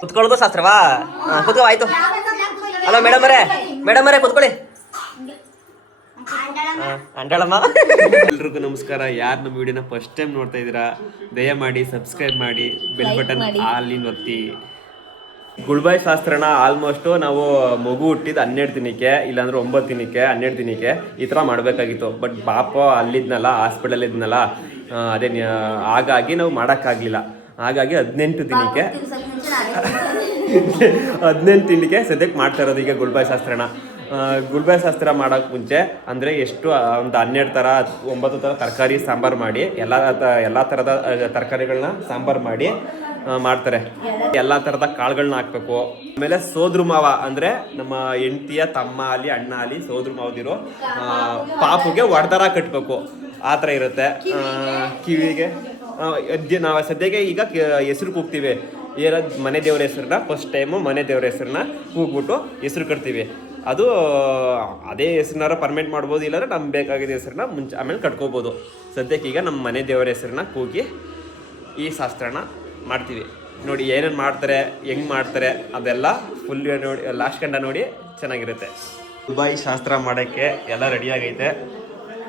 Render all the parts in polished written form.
ಕುತ್ಕೊಳ್ಳೋದು ಶಾಸ್ತ್ರವಾ? ಕುತ್ಕೋ ಆಯ್ತು. Hello madam ಅವರೇ ಕುತ್ಕೊಳ್ಳಿ. ಅಂಡಳಮ್ಮ. ಎಲ್ರಿಗೂ ನಮಸ್ಕಾರ. ಯಾರು ನಮ್ಮ ವಿಡಿಯೋನ ಫಸ್ಟ್ ಟೈಮ್ ನೋಡ್ತಾ ಇದ್ದೀರಾ ದಯಮಾಡಿ ಸಬ್ಸ್ಕ್ರೈಬ್ ಮಾಡಿ, ಬೆಲ್ ಬಟನ್ ಆಲಿನ ಒತ್ತಿ. ಗುಳ್ಬಾಯಿ ಶಾಸ್ತ್ರನ ಆಲ್ಮೋಸ್ಟು ನಾವು ಮಗು ಹುಟ್ಟಿದ 12 ದಿನಕ್ಕೆ, ಇಲ್ಲಾಂದ್ರೆ 9 ದಿನಕ್ಕೆ, 12 ದಿನಕ್ಕೆ ಈ ಥರ ಮಾಡಬೇಕಾಗಿತ್ತು. ಬಟ್ ಪಾಪ ಅಲ್ಲಿದ್ನಲ್ಲ, ಹಾಸ್ಪಿಟಲ್ ಇದ್ನಲ್ಲ, ಅದೇ ಹಾಗಾಗಿ ನಾವು ಮಾಡೋಕ್ಕಾಗಲಿಲ್ಲ. ಹಾಗಾಗಿ 18 ದಿನಕ್ಕೆ 18 ದಿನಕ್ಕೆ ಸದ್ಯಕ್ಕೆ ಮಾಡ್ತಾ ಇರೋದು ಈಗ ಗುಳ್ಬಾಯಿ ಶಾಸ್ತ್ರನ. ಗುಳ್ಬಾಯಿ ಶಾಸ್ತ್ರ ಮಾಡೋಕ್ಕೆ ಮುಂಚೆ ಅಂದರೆ ಎಷ್ಟು ಒಂದು 12 ಥರ 9 ಥರ ತರಕಾರಿ ಸಾಂಬಾರು ಮಾಡಿ, ಎಲ್ಲ ಥರದ ತರಕಾರಿಗಳನ್ನ ಸಾಂಬಾರು ಮಾಡಿ ಮಾಡ್ತಾರೆ. ಎಲ್ಲ ಥರದ ಕಾಳುಗಳನ್ನ ಹಾಕ್ಬೇಕು. ಆಮೇಲೆ ಸೋದ್ರ ಮಾವ ಅಂದರೆ ನಮ್ಮ ಹೆಂಡತಿಯ ತಮ್ಮ ಆಗಲಿ ಅಣ್ಣ ಆಗಲಿ ಸೋದ್ರ ಮಾವದಿರೋ ಪಾಪುಗೆ ಒಡ್ದರ ಕಟ್ಟಬೇಕು. ಆ ಥರ ಇರುತ್ತೆ. ಕಿವಿಗೆ ನಾವು ಸದ್ಯಕ್ಕೆ ಈಗ ಹೆಸರು ಕೂಗ್ತೀವಿ. ಮನೆ ದೇವ್ರ ಹೆಸರನ್ನ ಫಸ್ಟ್ ಟೈಮು ಮನೆ ದೇವ್ರ ಹೆಸರನ್ನ ಕೂಗ್ಬಿಟ್ಟು ಹೆಸರು ಕಟ್ತೀವಿ. ಅದು ಅದೇ ಹೆಸರನ್ನಾರ ಪರ್ಮನೆಂಟ್ ಮಾಡ್ಬೋದು, ಇಲ್ಲಾಂದ್ರೆ ನಮ್ಗೆ ಬೇಕಾಗಿದ್ದ ಹೆಸರನ್ನ ಆಮೇಲೆ ಕಟ್ಕೋಬೋದು. ಸದ್ಯಕ್ಕೆ ಈಗ ನಮ್ಮ ಮನೆ ದೇವರ ಹೆಸರನ್ನ ಕೂಗಿ ಈ ಶಾಸ್ತ್ರನ ಮಾಡ್ತೀವಿ. ನೋಡಿ ಏನೇನು ಮಾಡ್ತಾರೆ, ಹೆಂಗೆ ಮಾಡ್ತಾರೆ ಅದೆಲ್ಲ ಫುಲ್ ನೋಡಿ, ಲಾಸ್ಟ್ ಗಂಟ ನೋಡಿ, ಚೆನ್ನಾಗಿರುತ್ತೆ. ಗುಳ್ಬಾಯಿ ಶಾಸ್ತ್ರ ಮಾಡೋಕ್ಕೆ ಎಲ್ಲ ರೆಡಿ ಆಗೈತೆ.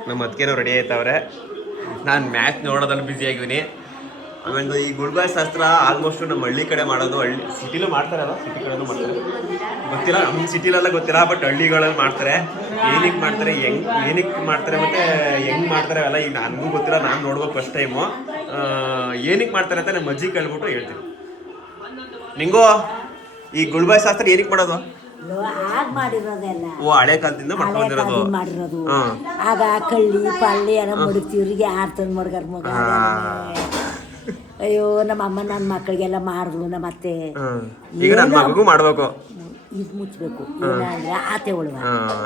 ನಮ್ಮ ಅದಕ್ಕೇನೋ ರೆಡಿ ಆಯ್ತವ್ರೆ. ನಾನು ಮ್ಯಾಚ್ ನೋಡೋದ್ರಲ್ಲಿ ಬ್ಯುಸಿ ಆಗಿದ್ದೀನಿ. ಆಮೇಲೆ ಈ ಗುಳ್ಬಾಯಿ ಶಾಸ್ತ್ರ ಆಲ್ಮೋಸ್ಟು ನಮ್ಮ ಹಳ್ಳಿ ಕಡೆ ಮಾಡೋದು. ಹಳ್ಳಿ ಸಿಟಿಲೂ ಮಾಡ್ತಾರಲ್ಲ, ಸಿಟಿ ಕಡೆನೂ ಮಾಡ್ತಾರೆ, ಗೊತ್ತಿಲ್ಲ. ನಮ್ಮ ಸಿಟಿಲೆಲ್ಲ ಗೊತ್ತಿಲ್ಲ, ಬಟ್ ಹಳ್ಳಿಗಳಲ್ಲಿ ಮಾಡ್ತಾರೆ. ಏನಕ್ಕೆ ಮಾಡ್ತಾರೆ, ಏನಕ್ಕೆ ಮಾಡ್ತಾರೆ ಮತ್ತು ಹೆಂಗೆ ಮಾಡ್ತಾರೆ ಅವೆಲ್ಲ ಈಗ ನನಗೂ ಗೊತ್ತಿಲ್ಲ. ನಾನು ನೋಡ್ಬೇಕು ಫಸ್ಟ್ ಟೈಮು. ಏನಕ್ಕೆ ಮಾಡ್ತಾರೆ ಅಂತ ನಮ್ಮ ಅಜ್ಜಿ ಕೇಳ್ಬಿಟ್ಟು ಹೇಳ್ತೀನಿ. ನಿಂಗೋ ಈ ಗುಳ್ಬಾಯಿ ಶಾಸ್ತ್ರ ಏನಕ್ಕೆ ಮಾಡೋದು? ಓ, ಹಳೆ ಕಾಲದಿಂದ ಮಾಡ್ಕೊಂಡಿರೋದು. ಆಗ ಕಳ್ಳಿ ಪಳ್ಳಿ ಎಲ್ಲ ಮಡಗ್ತೀವ್ರಿಗೆ ಆರ್ತಂದು ಮಡ್ಗಾರ ಮಗ. ಅಯ್ಯೋ ನಮ್ಮ ಅಮ್ಮ ನನ್ನ ಮಕ್ಕಳಿಗೆಲ್ಲ ಮಾಡಿದ್ಲು. ನಮ್ಮ ಅತ್ತೆ ಈಗ ನನ್ನ ಮಗಗೂ ಮಾಡ್ಬೇಕು. ಇದು ಮುಚ್ಚಬೇಕು ಏನಂದ್ರೆ ಆತೆ ಹುಳ.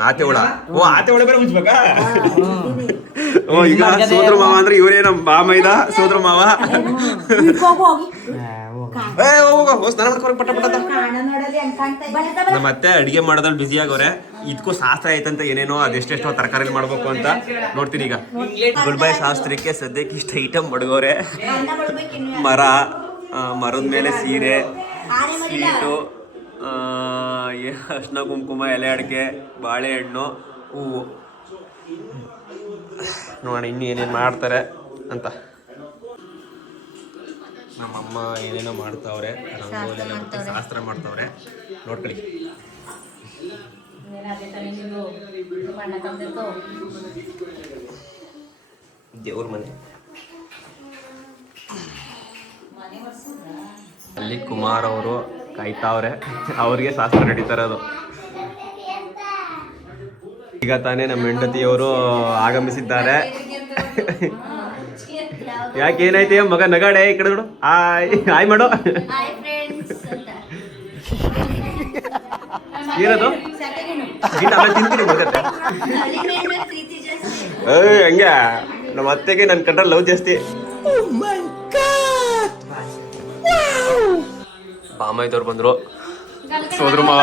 ಆತೆ ಹುಳ. ಓ, ಆತೆ ಹುಳ ಬೇರೆ ಮುಚ್ಚಬೇಕಾ? ಓ, ಈಗ ಸೋದ್ರ ಮಾವ ಅಂದ್ರೆ ಇವರೇ ನಮ್ಮ ಬಾಮೈದ ಸೋದ್ರ ಮಾವ. ಸ್ನಾನ ಮಾಡ್ಕೊಂಡು ಪಟ್ಟ ಪಟ್ಟ. ನಮ್ಮ ಅತ್ತೆ ಅಡಿಗೆ ಮಾಡೋದ್ರಲ್ಲಿ ಬಿಸಿ ಆಗೋರೆ. ಇದಕ್ಕೂ ಶಾಸ್ತ್ರ ಐತಂತ ಏನೇನೋ ಅದೆಷ್ಟೆಷ್ಟೋ ತರಕಾರಿ ಮಾಡ್ಬೇಕು ಅಂತ ನೋಡ್ತೀನಿ ಈಗ. ಗುಳ್ಬಾಯಿ ಶಾಸ್ತ್ರಕ್ಕೆ ಸದ್ಯಕ್ಕೆ ಇಷ್ಟ ಐಟಮ್ ಮಡಗೋರೆ. ಮರದ ಮೇಲೆ ಸೀರೆ, ಸ್ವೀಟು, ಅರ್ಶಿನ ಕುಂಕುಮ, ಎಲೆ ಅಡಿಕೆ, ಬಾಳೆಹಣ್ಣು, ಹೂವು. ನೋಡೋಣ ಇನ್ನು ಏನೇನು ಮಾಡ್ತಾರೆ ಅಂತ. ನಮ್ಮಮ್ಮ ಏನೇನೋ ಮಾಡ್ತಾವ್ರೆ, ರಂಗೋಲಿ ಮತ್ತೆ ಶಾಸ್ತ್ರ ಮಾಡ್ತಾವ್ರೆ. ನೋಡ್ಕೊಳ್ಳಿ. ದೇವ್ರ ಮನೆ ಅಲ್ಲಿ ಕುಮಾರ್ ಅವರು ಕಾಯ್ತಾವ್ರೆ. ಅವ್ರಿಗೆ ಶಾಸ್ತ್ರ ನಡೀತಾ ಇರೋದು. ಈಗ ತಾನೇ ನಮ್ಮ ಹೆಂಡತಿಯವರು ಆಗಮಿಸಿದ್ದಾರೆ. ಯಾಕೆ ಏನಾಯ್ತು ಮಗ ನಗಾಡೆ? ಈ ಕಡೆ ನೋಡು. ಹಾಯ್ ಮಾಡು. ಏನದು? ಆಮೇಲೆ ತಿಂತೀನಿ ಮಗತ್ತೆ. ಹಂಗೆ ನಮ್ಮ ಅತ್ತೆಗೆ ನನ್ನ ಕಂಡ್ರೆ ಲವ್ ಜಾಸ್ತಿ. ಬಾಮೈದವ್ರು ಬಂದ್ರು. ಸೋದ್ರ ಮಾವ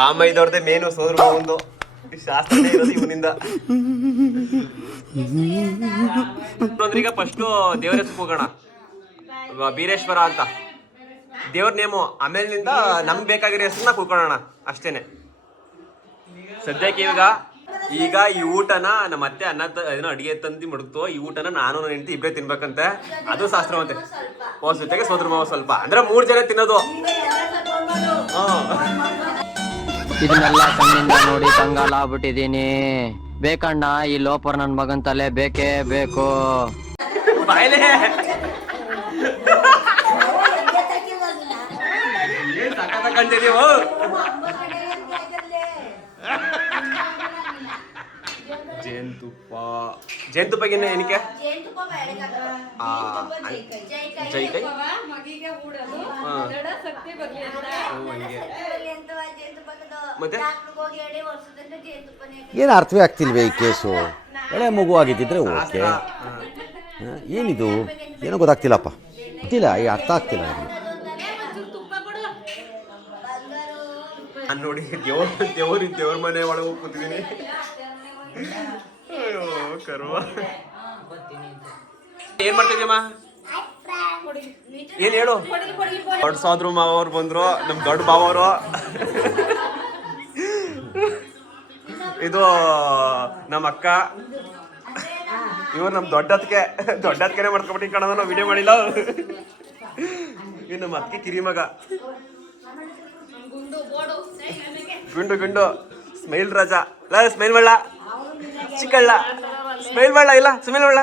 ಬಾಮೈದವ್ರದ್ದೇ ಮೇನು. ಸೋದ್ರ ಮಾವಂದು ಶಾಸ್ತ್ರನೇ ಇರೋದು ಇವನಿಂದ. ಈಗ ಫಸ್ಟ್ ದೇವರ ಹೆಸರು ಹೋಗೋಣ. ಬೀರೇಶ್ವರ ಅಂತ ದೇವ್ರ ನೇಮು. ಆಮೇಲಿನಿಂದ ನಮ್ಗೆ ಬೇಕಾಗಿರೋ ಹೆಸರನ್ನ ಕುಳ್ಕೊಳ್ಳೋಣ ಅಷ್ಟೇನೆ. ಸದ್ಯಕ್ಕೆ ಈಗ ಈ ಊಟನ ನಮ್ಮ ಅತ್ತೆ ಏನೋ ಅಡಿಗೆ ತಂದು ಮಡಗ್ತು. ಈ ಊಟನ ನಾನು ನನ್ನ ಹೆಂಡತಿ ಇಬ್ಬರೇ ತಿನ್ಬೇಕಂತೆ. ಅದು ಶಾಸ್ತ್ರವಂತೆ. ಜೊತೆಗೆ ಸೋದ್ರ ಮಾವ ಸ್ವಲ್ಪ, ಅಂದ್ರೆ 3 ಜನ ತಿನ್ನೋದು. ಇದನ್ನೆಲ್ಲ ಕಣ್ಣಿಂದ ನೋಡಿ ಕಂಗಾಲ ಆಗ್ಬಿಟ್ಟಿದೀನಿ. ಬೇಕಣ್ಣ ಈ ಲೋಪರ್ ನನ್ ಮಗನ್ ತಲೆ ಬೇಕೇ ಬೇಕು. ಬಾಯ್ಲೆ ಕಂಡಿದೀವು. ಜೇನುತುಪ್ಪಗಿನ್ನ ಏನಕ್ಕೆ? ಜೈಕೈ ಮತ್ತೆ ಏನು ಅರ್ಥವೇ ಆಗ್ತಿಲ್ವೇ ಈ ಕೇಸು? ಎಳೆ ಮಗು ಆಗಿದ್ದಿದ್ರೆ ಓಕೆ. ಏನಿದು ಏನೋ ಗೊತ್ತಾಗ್ತಿಲ್ಲಪ್ಪ. ಗೊತ್ತಿಲ್ಲ, ಈ ಅರ್ಥ ಆಗ್ತಿಲ್ಲ. ನಾನು ನೋಡಿ ದೇವ್ರ ಮನೆ ಒಳಗೆ ಕೂತಿದ್ದೀನಿ. ಅಯ್ಯೋ ಕರ್ಮ. ಏನ್ ಮಾಡ್ತಿದ್ಯಮ್ಮ? ಏನ್ ಹೇಳು? ದೊಡ್ಡ ಸೋದ್ರು ಮಾವ ಅವ್ರು ಬಂದ್ರು, ನಮ್ ದೊಡ್ಡ ಬಾವ ಅವರು. ಇದು ನಮ್ಮ ಅಕ್ಕ, ಇವ್ರು ನಮ್ ದೊಡ್ಡತ್ಕೆನೆ ಮಾಡ್ಕೊಬಿಟ್ಟು ಕಣ, ನಾವು ವಿಡಿಯೋ ಮಾಡಿಲ್ಲ. ಇವ್ ನಮ್ಮ ಅತ್ತಿಗೆ ಕಿರಿ ಮಗ ಗುಂಡು ಸ್ಮೈಲ್ ರಾಜ. ಸ್ಮೈಲ್ ಬಳ್ಳ ಚಿಕ್ಕಳ್ಳ, ಸ್ಮೈಲ್ ಬಳ್ಳ ಇಲ್ಲ, ಸ್ಮೈಲ್ ಬಳ್ಳ,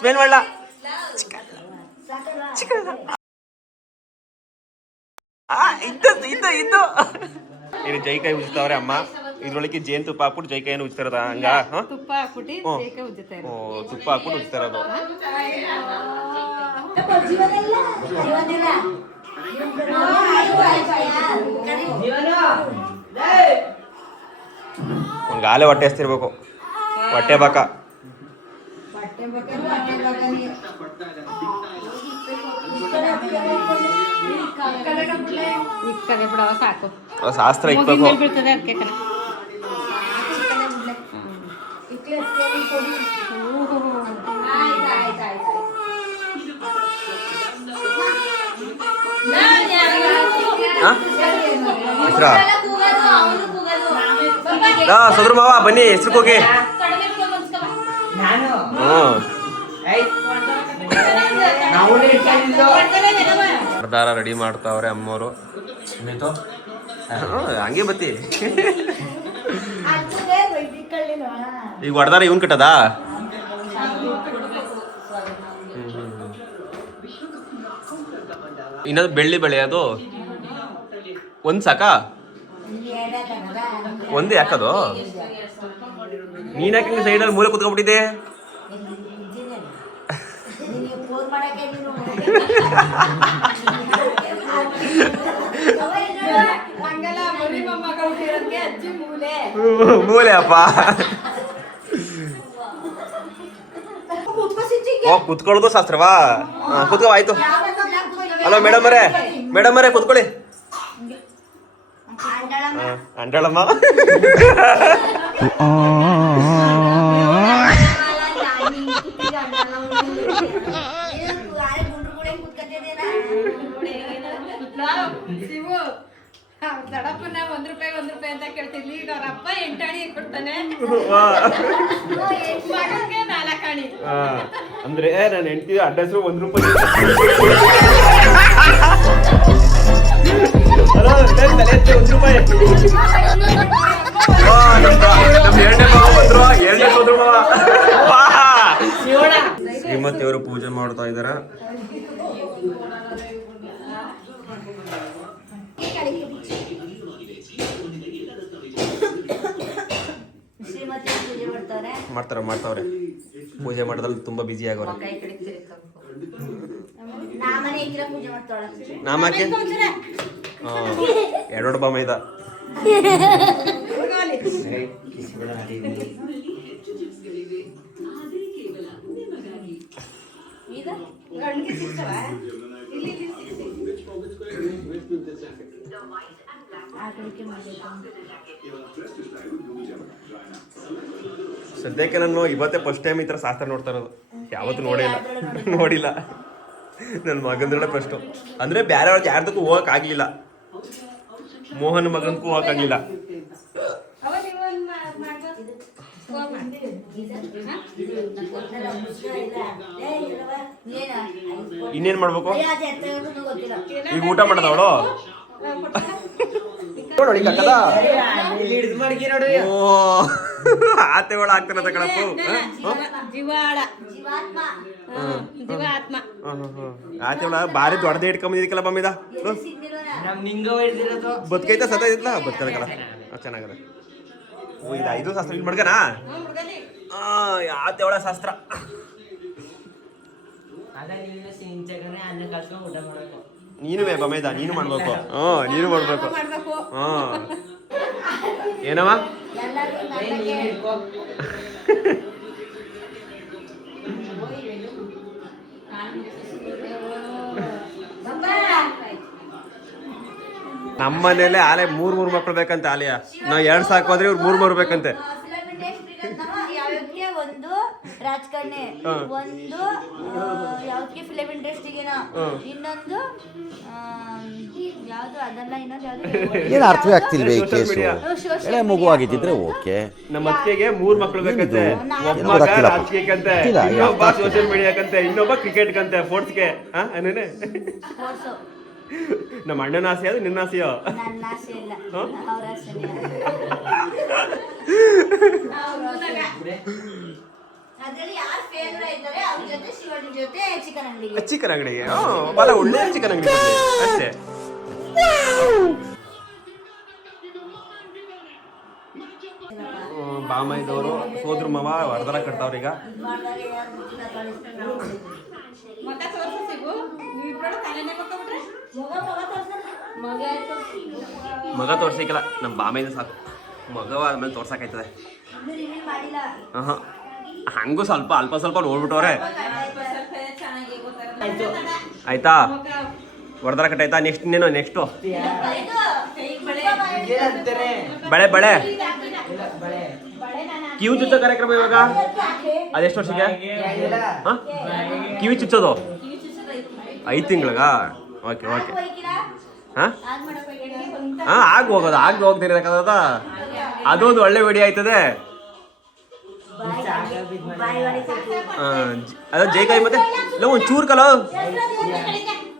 ಸ್ಮೈಲ್ ಬಳ್ಳ ಚಿಕ್ಕಳ್ಳ. ಇದ್ದು ಇದು ಜೈಕಾಯಿ ಉಜ್ತಾವ್ರೆ ಅಮ್ಮ. ಇದ್ರೊಳಗೆ ಜೇನ್ ತುಪ್ಪ ಹಾಕ್ಬಿಟ್ಟು ಜೈಕಾಯಿನ ಉಜ್ತಾರದ ಹಂಗ? ತುಪ್ಪ ಹಾಕ್ಬಿಟ್ಟು ತುಪ್ಪ ಹಾಕ್ಬಿಟ್ಟು ಉಜ್ತಾರದು. ಒಂದ್ ಗಾಲೆ ಹೊಟ್ಟೆ ಹಸ್ತಿರ್ಬೇಕು, ಹೊಟ್ಟೆ ಬಾಕ. ಸಾಕು, ಶಾಸ್ತ್ರ ಇಕ್ಬೇಕು. ಬೀಳ್ತದೆ ಅದಕ್ಕೆ ಕಣ. ಸೋದ್ರ ಮಾವ ಬನ್ನಿ, ಹೆಸ್ರು ಹೋಗಿ. ನಿರ್ಧಾರ ರೆಡಿ ಮಾಡ್ತಾವ್ರೆ ಅಮ್ಮವರು. ಹಂಗೆ ಬತ್ತಿ ಈಗ ಹೊಡೆದಾರ ಇವನ್ ಕಟ್ಟದ. ಇನ್ನೊಂದು ಬೆಳ್ಳಿ ಬೆಳೆ ಅದು ಒಂದ್ ಸಾಕ? ಒಂದೇ ಯಾಕದು? ನೀನ್ ಯಾಕೆ ಸೈಡಲ್ಲಿ ಮೂಲೆ ಕುತ್ಕೊಂಡ್ಬಿಟ್ಟಿದ್ದೆ? ಮೂಲೆ ಅಪ್ಪ. ಕುತ್ಕೊಳ್ಳೋದು ಶಾಸ್ತ್ರವಾ? ಕುತ್ಕೋ, ಆಯ್ತು. ಹಲೋ ಮೇಡಮ್ ಅವರೇ ಕುತ್ಕೊಳ್ಳಿ. ಅಂಡಳಮ್ಮ ದಡಪ್ಪನ ₹1 ಅಂತ ಕೇಳ್ತಿರ್ಲಿ. ಈಗ ಅವ್ರ ಅಪ್ಪ 8 ಆಣಿ ಕೊಡ್ತಾನೆ, ಮಗನ್ಗೆ 4 ಆಣಿ. ಅಂದ್ರೆ ನಾನು ಹೆಂಡತಿ ಅಡ್ರೆಸ್ ₹1. ಹಲೋ ಶ್ರೀಮತಿಯವರು ಪೂಜೆ ಮಾಡ್ತಾ ಇದಾರ. ಮಾಡ್ತಾವ್ರೆ ಪೂಜೆ ಮಾಡೋದ್ರಲ್ಲಿ ತುಂಬಾ ಬಿಜಿ ಆಗವ್ರೆ. ನಾಮಕ್ಕೆ ಎರಡು ಬಾಮ ಇದ. ಸದ್ಯಕ್ಕೆ ನಾನು ಇವತ್ತೇ ಫಸ್ಟ್ ಟೈಮ್ ಈ ಥರ ಶಾಸ್ತ್ರ ನೋಡ್ತಾ ಇರೋದು. ಯಾವತ್ತೂ ನೋಡಿಲ್ಲ. ನನ್ನ ಮಗಂದ್ರೆ ಫಸ್ಟು. ಅಂದರೆ ಬೇರೆ ಅವ್ರಿಗೆ ಯಾರ್ದಕ್ಕೂ ಹೋಗಕ್ಕೆ ಆಗಲಿಲ್ಲ. ಮೋಹನ್ ಮಗನ್ಗೂ ಹೋಗಕ್ಕಾಗಲಿಲ್ಲ. ಇನ್ನೇನು ಮಾಡ್ಬೇಕು ಈಗ? ಊಟ ಮಾಡೋದವಳು ಆತೆಗಳು ಆಗ್ತಿರೋದ ಕಣಪ್ಪು. ಆತೆಗಳ ಬಾರಿ ದೊಡ್ಡದೇ ಇಟ್ಕೊಂಬಂದಿದ್ದಕ್ಕಲ್ಲ ಬಮ್ಮಿದ. ಬದುಕೈತ ಸತ ಇದ್ಲ ಬದುಕದ ಕಲ ಚೆನ್ನಾಗದ. ಇದು 5 ಶಾಸ್ತ್ರ ಇಲ್ಲಿ ಮಡ್ಗನಾ? ಆತೆವಳ ಶಾಸ್ತ್ರ. ನೀನು ಬಮೇದ ನೀನು ಮಾಡ್ಬೇಕು. ನೀನು ಮಾಡ್ಬೇಕು. ಏನವ ನಮ್ಮ ಮನೇಲೆ ಆಲೆ 3 ಮಕ್ಳು ಬೇಕಂತೆ. ಆಲಿಯ ನಾವು 2 ಸಾಕೋದ್ರೆ ಇವ್ರು 3 ಬೇಕಂತೆ. ಒಂದು ರಾಜಕಾರಣ ಕಣ್ಣೆ ಒಂದು ಯಾವ್ದಕ್ಕೆ ಫಿಲಮ್ ಇಂಡಸ್ಟ್ರಿಗೆನೋ ಇನ್ನೊಂದು ಯಾವ್ದು ಅದಲ್ಲ ಇನ್ನೊಂದು ಯಾವ್ದು ಏನು ಅರ್ಥವೇ ಆಗ್ತಿಲ್ವೇ ಈ ಕೇಸು? ಎಳೆ ಮಗು ಆಗಿದ್ದಿದ್ರೆ ಓಕೆ. ನಮ್ಮ ಅತ್ತಿಗೆಗೆ 3 ಮಕ್ಳು ಬೇಕಂತೆ. ಒಬ್ಬ ಏನೋ ಮಗ ಗೊತ್ತಾಗ್ತಿಲ್ಲ. ರಾಜಕೀಯಕ್ಕಂತೆ, ಗೊತ್ತಿಲ್ಲ, ಇನ್ನೊಬ್ಬ ಅರ್ಥ ಆಗ್ತಿಲ್ಲ. ಸೋಷಿಯಲ್ ಮೀಡಿಯಾಕ್ಕಂತೆ, ಇನ್ನೊಬ್ಬ ಕ್ರಿಕೆಟ್ಗಂತೆ, ಸ್ಪೋರ್ಟ್ಸ್ಗೆ. ಏನೇನೆ ಸ್ಪೋರ್ಟ್ಸು ನಮ್ಮ ಅಣ್ಣನ ಆಸೆ ಅದು ನಿನ್ನ ಆಸೆಯೋ? ನನ್ನ ಆಸೆ ಇಲ್ಲ ಅವ್ರ ಆಸೆನೇ. ಅದ್ರಲ್ಲಿ ಯಾರು ಫೇವ್ರೇಟ್ ಇದ್ದಾರೆ ಅವ್ರ ಜೊತೆ ಶಿವಣ್ಣ ಜೊತೆ ಚಿಕನ್ ಅಂಗಡಿಗೆ. ಚಿಕನ್ ಅಂಗಡಿಗೆ ಬಹಳ ಒಳ್ಳೆ ಚಿಕನ್ ಅಂಗಡಿ ಅಷ್ಟೇ. ಬಾಮೈದವರು ಸೋದ್ರ ಮಾವ ಹೊರದರ ಕಟ್ತಾವ್ರ ಈಗ. ಮಗ ತೋರ್ಸು ಸಿಗು ನೀವು ಇಬ್ರು ತಲೆನೇ ಕೊಟ್ಬಿಟ್ರೆ ಮಗ ತೋರ್ಸಿಕ್ಕಿಲ್ಲ, ನಮ್ಮ ಬಾಮೈದ ಸಾಕು. ಮಗವ ಆದ್ಮೇಲೆ ತೋರ್ಸಕಾಯ್ತದೆ. ಹಂಗೂ ಸ್ವಲ್ಪ ಅಲ್ಪ ಸ್ವಲ್ಪ ನೋಡ್ಬಿಟ್ಟವ್ರೆ. ಆಯ್ತಾ ಹೊರದರ ಕಟ್ಟಾಯ್ತಾ? ನೆಕ್ಸ್ಟ್ ಇನ್ನೇನು? ನೆಕ್ಸ್ಟು ಬಳೆ ಬಳೆ ಕಿವಿ ಚುಚ್ಚೋ ಕಾರ್ಯಕ್ರಮ ಇವಾಗ. ಅದೆಷ್ಟು ವರ್ಷಕ್ಕೆ? ಕಿವಿ ಚುಚ್ಚೋದು 5 ತಿಂಗಳಿಗ? Okay okay. ಹಾಂ ಹಾಂ ಆಗಿ ಹೋಗೋದು ಆಗಿ ಹೋಗ್ತಿರಕ್ಕದ. ಅದೊಂದು ಒಳ್ಳೆ ವಿಡಿಯೋ ಆಯ್ತದೆ. ಅದು ಜೈಕಾಯಿ ಮತ್ತೆ ಇಲ್ಲ ಒಂದು ಚೂರು ಕಲ.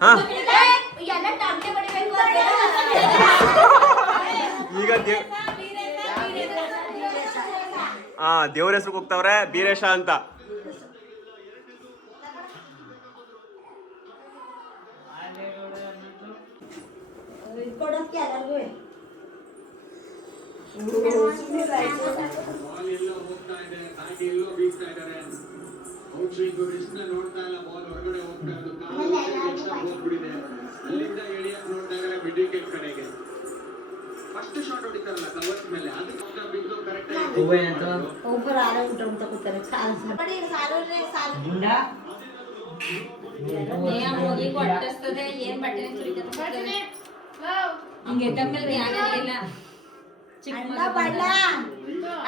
ಹಾಂ ಈಗ ದೇವ್ರ ಹೆಸರು ಹೋಗ್ತಾವ್ರೆ ಬೀರೇಶ ಅಂತ. ಒಬ್ಬರು ಆರೋಗ್ಯ ಅಂತ ಕೂತಾರೆ ಹೊಟ್ಟಸ್ತದೆ ಏನ್ ಬಟ್ಟೆ ಹಿಂಗೆ ಎದ್ದಮೇಲೆ ಇಲ್ಲ ಅಣ್ಣ ಬಣ್ಣ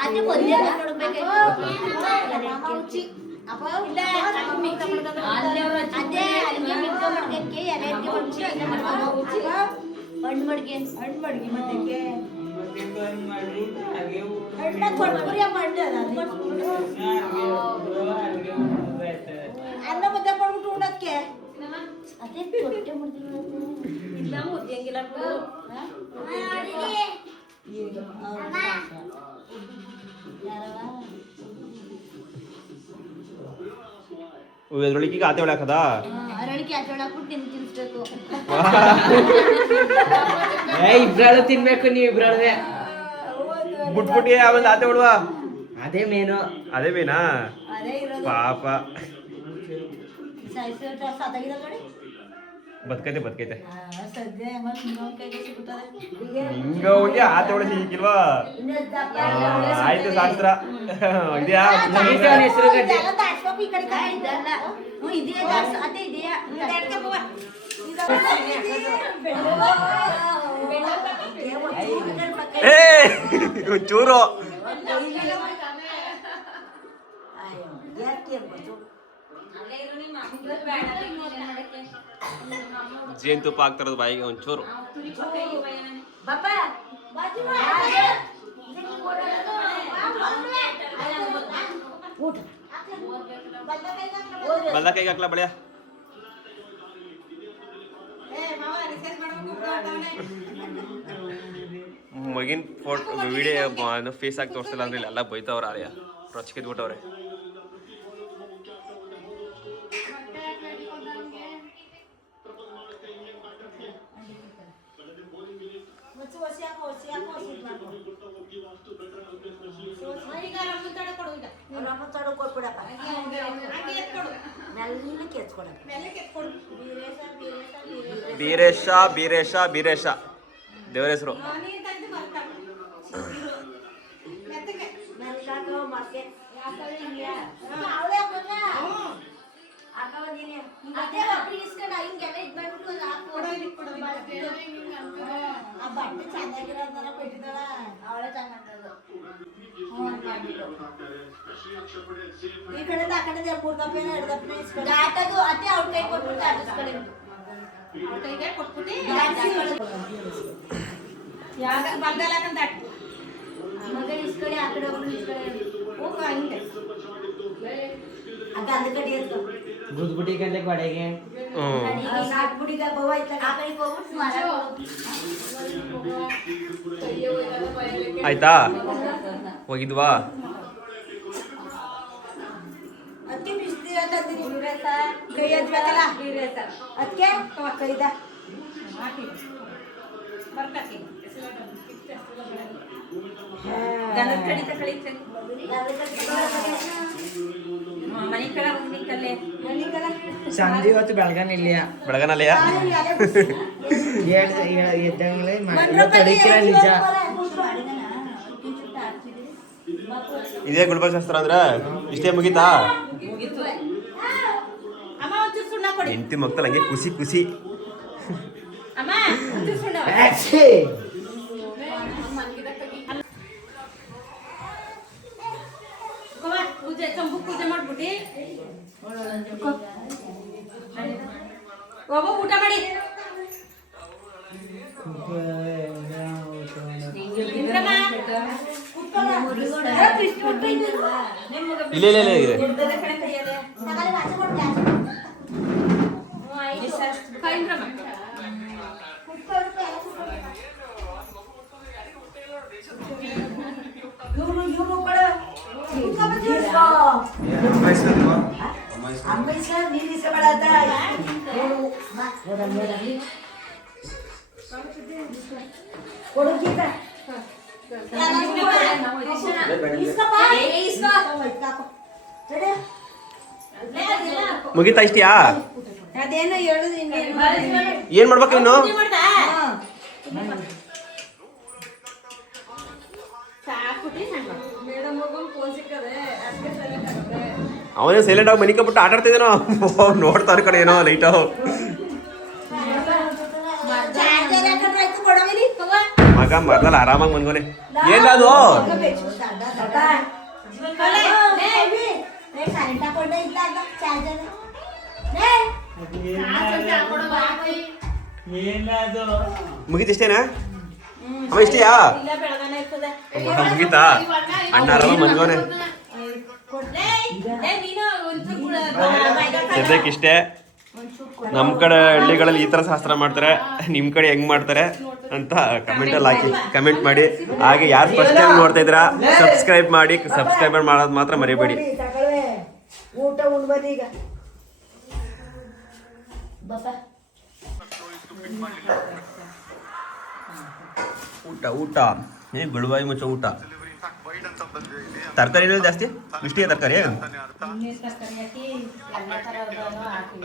ಅದೇ ಮೊದಲೇ ನೋಡ್ಬೇಕಾಯ್ತು. ಹಣ್ಣು ಮಡ್ಗೆ ಮತ್ತೆ ಅಣ್ಣ ಕೊಡ್ಪುರಿ ಮಾಡಿ ಅನ್ನ ಮುದ್ದೆ ಮಾಡ್ಬಿಟ್ಟು ಉಣ್ಣಕ್ಕೆ ಅದೇ ತೊಟ್ಟೆ ಇಲ್ಲ ಮುದ್ದಿಯಂಗಿಲ್ಲ ಇದ್ರೊಳಗೆ ಈಗ ಆತೆ ಒಳಕದ ಅರಳಿಕೆ ಹಾಕೊಳಕ್ಬಿಟ್ಟು ತಿನ್ನಿಸ್ಬೇಕು. ಇಬ್ರಾಳು ತಿನ್ಬೇಕು, ನೀವು ಇಬ್ರಾಳ್ವೆ ಬಿಟ್ಬಿಟ್ಟಿ ಆಮೇಲೆ ಆತೆ ಹೊಡುವ. ಅದೇ ಮೇನು. ಅದೇ ಮೀನಾ ಅದೇ ಇರೋದು ಪಾಪ. ಸಾತಾಗಿದ ನೋಡಿ ಬದ್ಕೈತೆ ಬದ್ಕೈತೆ. ಸದ್ಯ ಕೈಗೆ ಸಿಗುತ್ತದೆ. ಹಿಂಗ ಹೋಗಿ ಆತೆ ಹೊಡೆ ಸಿಕ್ಕಿಲ್ವಾ? ಆಯ್ತು ಶಾಸ್ತ್ರ ಇದೆಯಾ? ಹೆಸರು ಗಡ್ಡೆ ಈ ಕಡೆ ಇದಲ್ಲ ಇದೇ ಅದೇ ಇದೆಯಾ ಚೂರು ಜೇನುತುಪ್ಪ ಹಾಕ್ತಾರದು ಬಾಯಿಗೆ ಒಂಚೂರು. ಬಲ್ಲ ಕೈಗೆ ಹಾಕ್ಲಾ ಬಳಿಯ. ಮಗಿನ ಫೋಟೋ ವಿಡಿಯೋ ಫೇಸ್ ಆಗಿ ತೋರಿಸ್ತಿಲ್ಲ ಅಂದ್ರೆ ಎಲ್ಲ ಬೈತವ್ರ ಅರೆಯ ರೊಚ್ಕಿದ್ಬಿಟ್ಟವ್ರೆ. ಬೀರೇಶ ಬೀರೇಶ ಬೀರೇಶ ದೇವರ ಹೆಸರು. ಬಟ್ಟೆ ಚೆನ್ನಾಗಿರೋದನ್ನ ಕೊಟ್ಟಿದ್ದಾಳ ಅವಳೇ ಚೆನ್ನಾಗಿ ಈ ಕಡೆಯಿಂದ ಆ ಕಡೆ 3 ದಪ್ಪೇನ 2 ದಪ್ಪೇನ ಇಸ್ಕೊಂಡು ದಾಟದು ಅತ್ತೆ ಅವ್ರ ಕೈ ಕೊಟ್ಬಿಟ್ಟು ದಾಟಿಸ್ಕೊಳ್ಳಿ ಅವ್ರ ಕೈಗೆ ಕೊಟ್ಬಿಟ್ಟು ಯಾಗ ಬಲ್ದಲ್ಲ ಅಂತ ದಾಟು ಮಗ ಇಸ್ಕೊಳ್ಳಿ ಆ ಕಡೆ ಒಬ್ರು ಇಸ್ಕೊಳ್ಳಿ ಹೋಗ ಹಿಂಗೆ ಆಗ ಅಂದ ಕಡೆ ಎತ್ತು ಗುದ್ಗುಟಿ ಕಲ್ಲೆ ಗೋಡೆಗೆ ನಾಲ್ಕು ಬುಡಿಗ ಬವ ಐತ ಆ ಕಡೆ ಹೋಗ್ಬಿಟ್ಟು ಮರ ಆಯ್ತಾ ಹೋಗಿದ್ವಾ ಅತ್ತಿ ಬಿಸ್ತೀರ ತಂದಿರಿ ಕೈ ಹಚ್ಬೇಕಲ್ಲ ಅದಕ್ಕೆ ಕೈದ ಬರ್ತಕ್ಕೆ ಗಂಧದ ಕಡಿತ ಕಳಿತ ಮನಿ ಕಲ ನಿಕ್ಕಲ್ಲೇ ಸಂಜೆ ಹೊತ್ತು ಬೆಳಗಾನಿಲ್ಲ ಬೆಳಗನಲ್ಲಯ್ಯ ಎದ್ದಂಗ್ಲೆ ತಡಿಕಿರ ನಿಜ ಇದೇ ಗುಲ್ಬರ್ಗ ಶಾಸ್ತ್ರ ಅಂದ್ರೆ ಇಷ್ಟೇ ಮುಗೀತಾ ಮುಗೀತು ಅಮ್ಮ ಒಂಚೂರು ಸುಣ್ಣ ಕೊಡಿ ಹೆಂಡತಿ ಮಕ್ಕಳು ಹಂಗೆ ಖುಷಿ ಖುಷಿ ಅಮ್ಮ ಒಂಚೂರು ಸುಣ್ಣ ಪೂಜೆ ಚಂಬು ಪೂಜೆ ಮಾಡ್ಬಿಟ್ಟು ಒಬ್ಬ ಊಟ ಮಾಡಿ ಇಲ್ಲ ಇಲ್ಲ ಇಲ್ಲ ಇದೆ ಮುಗೀತಾ ಇಷ್ಟಿಯಾ ಅದೇನೋ ಹೇಳುದು ಏನ್ ಮಾಡ್ಬೇಕು ಇನ್ನು ಅವನೇ ಸೈಲೆಂಟ್ ಆಗಿ ಮನಿ ಕಬಿಟ್ಟು ಆಟ ಆಡ್ತಿದ್ದೇನೋ ನೋಡ್ತಾರ ಕಡೆ ಏನೋ ಲೈಟ್ ಮಗ ಮರ್ದಲ್ಲ ಆರಾಮಾಗಿ ಮನ್ಗೋನೆ ಏನ್ ಅದು ಮುಗೀತಿಷ್ಟೇನಾ ಅಮ್ಮ ಇಷ್ಟೇಯಾ ಮುಗೀತಾ ಅಣ್ಣ ಆರಾಮ ಮನ್ಗೋನೆ ಸದ್ಯಕ್ಕಿಷ್ಟೇ ನಮ್ಮ ಕಡೆ ಹಳ್ಳಿಗಳಲ್ಲಿ ಈ ಥರ ಶಾಸ್ತ್ರ ಮಾಡ್ತಾರೆ ನಿಮ್ಮ ಕಡೆ ಹೆಂಗ್ ಮಾಡ್ತಾರೆ ಅಂತ ಕಮೆಂಟಲ್ಲಿ ಹಾಕಿ ಕಮೆಂಟ್ ಮಾಡಿ ಹಾಗೆ ಯಾರು ಫಸ್ಟ್ ಟೈಮ್ ನೋಡ್ತಾ ಇದ್ದೀರಾ ಸಬ್ಸ್ಕ್ರೈಬ್ ಮಾಡಿ ಸಬ್ಸ್ಕ್ರೈಬರ್ ಮಾಡೋದು ಮಾತ್ರ ಮರಿಬೇಡಿ ಊಟ ಉಣ್ಬೋದು ಈಗ ಊಟ ಊಟ ಏ ಗುಳುವಾಯಿ ಮುಚ್ಚ ಊಟ ತರಕಾರಿ ಜಾಸ್ತಿ ಇಷ್ಟೇ ತರಕಾರಿ ತರಕಾರಿ ಹಾಕಿ ಎಲ್ಲ ಥರದನ್ನು ಹಾಕಿ